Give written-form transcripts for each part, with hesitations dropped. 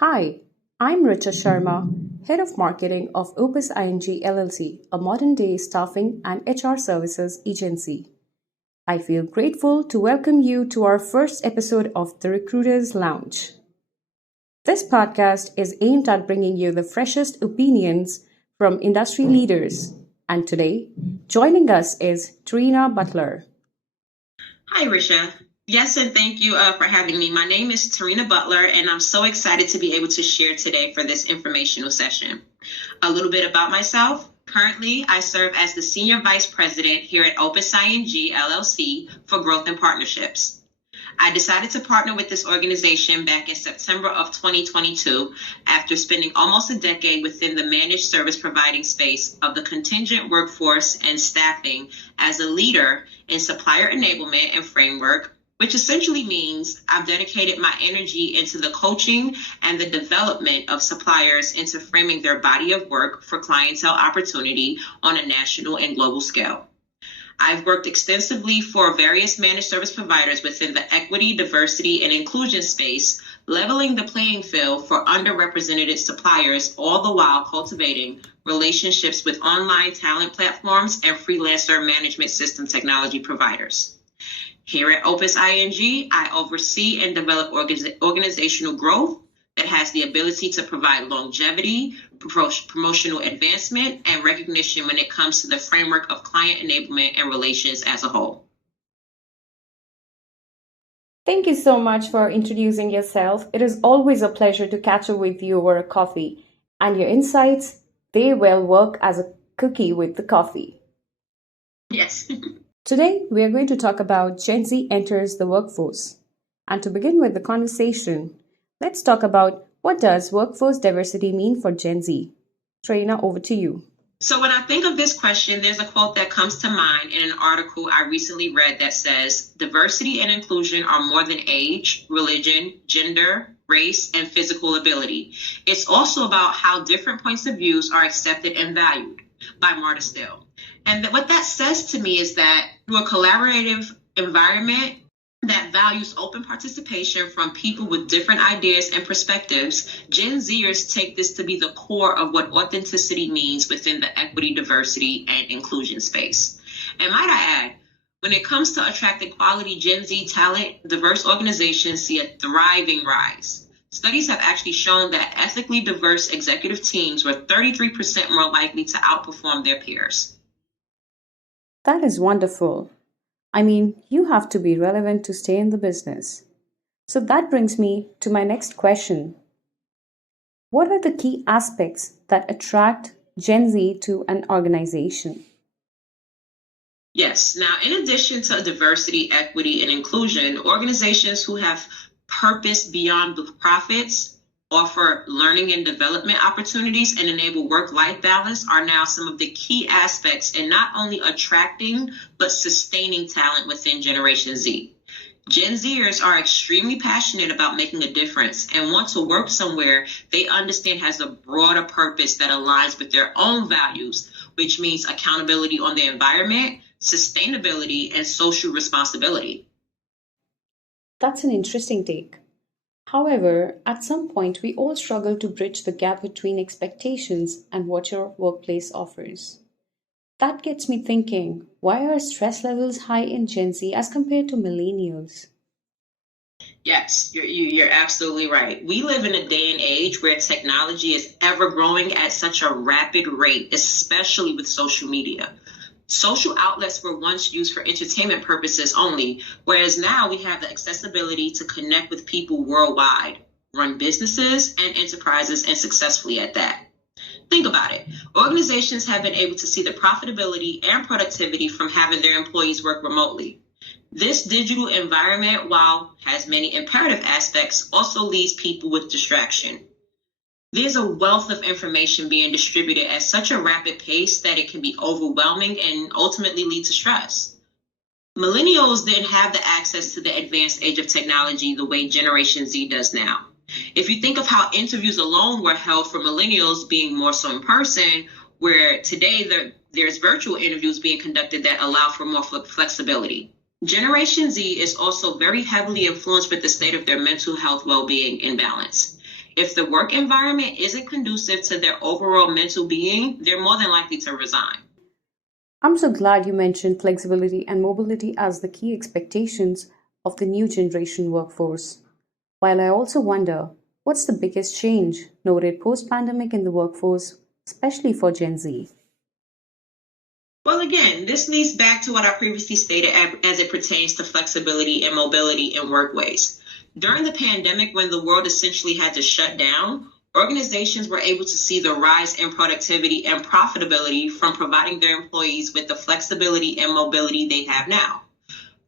Hi, I'm Richa Sharma, Head of Marketing of Opus ING LLC, a modern day staffing and HR services agency. I feel grateful to welcome you to our first episode of The Recruiter's Lounge. This podcast is aimed at bringing you the freshest opinions from industry leaders. And today, joining us is Terrina Butler. Hi, Risha. Yes, and thank you for having me. My name is Terrina Butler, and I'm so excited to be able to share today for this informational session. A little bit about myself. Currently, I serve as the Senior Vice President here at Opus ING LLC for Growth and Partnerships. I decided to partner with this organization back in September of 2022 after spending almost a decade within the managed service providing space of the contingent workforce and staffing as a leader in supplier enablement and framework, which essentially means I've dedicated my energy into the coaching and the development of suppliers into framing their body of work for clientele opportunity on a national and global scale. I've worked extensively for various managed service providers within the equity, diversity, and inclusion space, leveling the playing field for underrepresented suppliers, all the while cultivating relationships with online talent platforms and freelancer management system technology providers. Here at Opus ING, I oversee and develop organizational growth that has the ability to provide longevity, promotional advancement, and recognition when it comes to the framework of client enablement and relations as a whole. Thank you so much for introducing yourself. It is always a pleasure to catch up with you over a coffee. And your insights, they will work as a cookie with the coffee. Yes. Today, we are going to talk about Gen Z enters the workforce. And to begin with the conversation, let's talk about what does workforce diversity mean for Gen Z? Terrina, over to you. So when I think of this question, there's a quote that comes to mind in an article I recently read that says, diversity and inclusion are more than age, religion, gender, race, and physical ability. It's also about how different points of views are accepted and valued, by Marta Still. And what that says to me is that through a collaborative environment that values open participation from people with different ideas and perspectives, Gen Zers take this to be the core of what authenticity means within the equity, diversity, and inclusion space. And might I add, when it comes to attracting quality Gen Z talent, diverse organizations see a thriving rise. Studies have actually shown that ethically diverse executive teams were 33% more likely to outperform their peers. That is wonderful. I mean, you have to be relevant to stay in the business. So that brings me to my next question. What are the key aspects that attract Gen Z to an organization? Yes. Now, in addition to diversity, equity, and inclusion, organizations who have purpose beyond the profits, offer learning and development opportunities, and enable work-life balance are now some of the key aspects in not only attracting, but sustaining talent within Generation Z. Gen Zers are extremely passionate about making a difference and want to work somewhere they understand has a broader purpose that aligns with their own values, which means accountability on the environment, sustainability, and social responsibility. That's an interesting take. However, at some point, we all struggle to bridge the gap between expectations and what your workplace offers. That gets me thinking, why are stress levels high in Gen Z as compared to millennials? Yes, you're absolutely right. We live in a day and age where technology is ever growing at such a rapid rate, especially with social media. Social outlets were once used for entertainment purposes only, whereas now we have the accessibility to connect with people worldwide, run businesses and enterprises, and successfully at that. Think about it. Organizations have been able to see the profitability and productivity from having their employees work remotely. This digital environment, while has many imperative aspects, also leaves people with distraction. There's a wealth of information being distributed at such a rapid pace that it can be overwhelming and ultimately lead to stress. Millennials didn't have the access to the advanced age of technology the way Generation Z does now. If you think of how interviews alone were held for millennials being more so in person, where today there's virtual interviews being conducted that allow for more flexibility. Generation Z is also very heavily influenced with the state of their mental health well-being and balance. If the work environment isn't conducive to their overall mental being, they're more than likely to resign. I'm so glad you mentioned flexibility and mobility as the key expectations of the new generation workforce. While I also wonder what's the biggest change noted post pandemic in the workforce, especially for Gen Z? Well, again, this leads back to what I previously stated as it pertains to flexibility and mobility in workways. During the pandemic, when the world essentially had to shut down, organizations were able to see the rise in productivity and profitability from providing their employees with the flexibility and mobility they have now.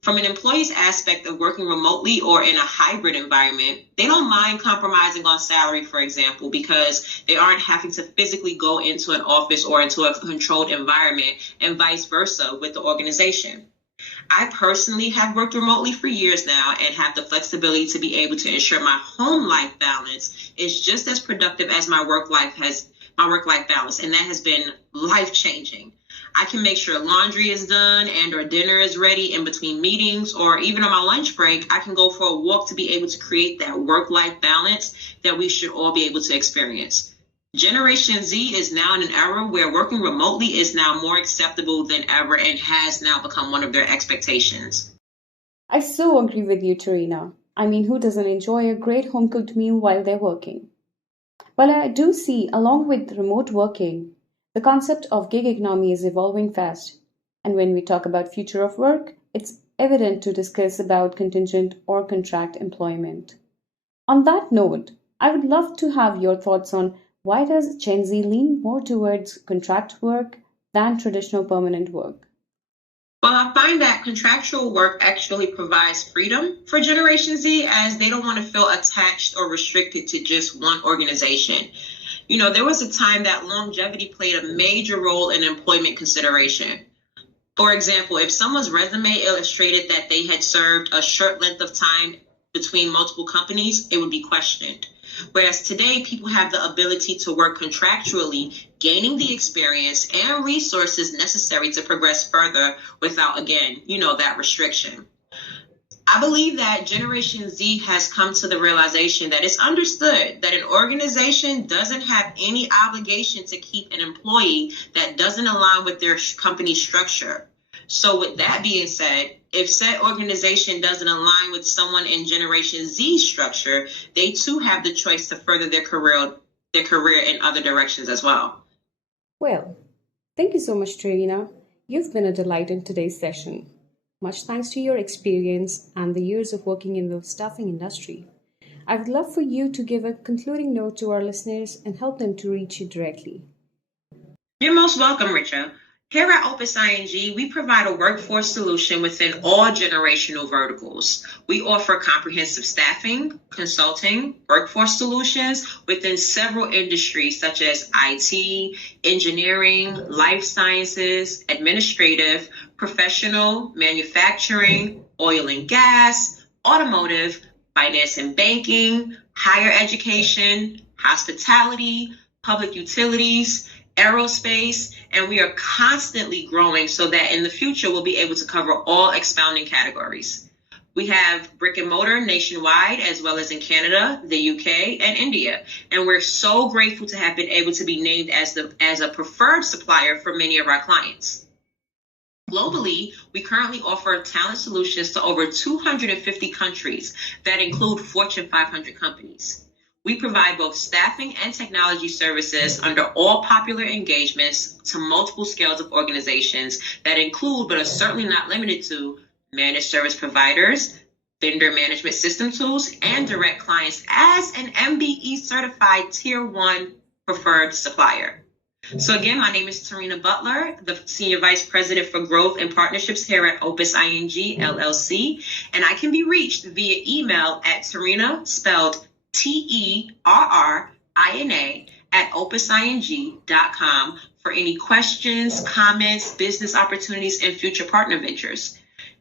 From an employee's aspect of working remotely or in a hybrid environment, they don't mind compromising on salary, for example, because they aren't having to physically go into an office or into a controlled environment, and vice versa with the organization. I personally have worked remotely for years now and have the flexibility to be able to ensure my home life balance is just as productive as my work life balance, and that has been life changing. I can make sure laundry is done and or dinner is ready in between meetings, or even on my lunch break, I can go for a walk to be able to create that work-life balance that we should all be able to experience. Generation Z is now in an era where working remotely is now more acceptable than ever and has now become one of their expectations. I so agree with you, Terrina. I mean, who doesn't enjoy a great home cooked meal while they're working? But I do see, along with remote working, the concept of gig economy is evolving fast. And when we talk about future of work, it's evident to discuss about contingent or contract employment. On that note, I would love to have your thoughts on why does Gen Z lean more towards contract work than traditional permanent work? Well, I find that contractual work actually provides freedom for Generation Z, as they don't want to feel attached or restricted to just one organization. There was a time that longevity played a major role in employment consideration. For example, if someone's resume illustrated that they had served a short length of time between multiple companies, it would be questioned. Whereas today, people have the ability to work contractually, gaining the experience and resources necessary to progress further without, again, that restriction. I believe that Generation Z has come to the realization that it's understood that an organization doesn't have any obligation to keep an employee that doesn't align with their company structure. So with that being said, if said organization doesn't align with someone in Generation Z structure, they too have the choice to further their career in other directions as well. Well, thank you so much, Terrina. You've been a delight in today's session. Much thanks to your experience and the years of working in the staffing industry. I would love for you to give a concluding note to our listeners and help them to reach you directly. You're most welcome, Richa. Here at Opus ING, we provide a workforce solution within all generational verticals. We offer comprehensive staffing, consulting, workforce solutions within several industries such as IT, engineering, life sciences, administrative, professional, manufacturing, oil and gas, automotive, finance and banking, higher education, hospitality, public utilities, aerospace, and we are constantly growing so that in the future we'll be able to cover all expounding categories. We have brick and mortar nationwide, as well as in Canada, the UK, and India. And we're so grateful to have been able to be named as a preferred supplier for many of our clients. Globally, we currently offer talent solutions to over 250 countries that include Fortune 500 companies. We provide both staffing and technology services under all popular engagements to multiple scales of organizations that include, but are certainly not limited to, managed service providers, vendor management system tools, and direct clients as an MBE certified Tier 1 preferred supplier. So again, my name is Terrina Butler, the Senior Vice President for Growth and Partnerships here at Opus ING LLC, and I can be reached via email at Terrina, spelled Terrina at opusing.com for any questions, comments, business opportunities, and future partner ventures.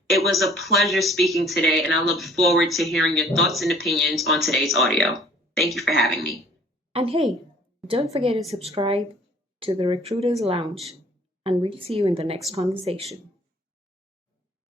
It was a pleasure speaking today, and I look forward to hearing your thoughts and opinions on today's audio. Thank you for having me. And hey, don't forget to subscribe to the Recruiters Lounge, and we'll see you in the next conversation.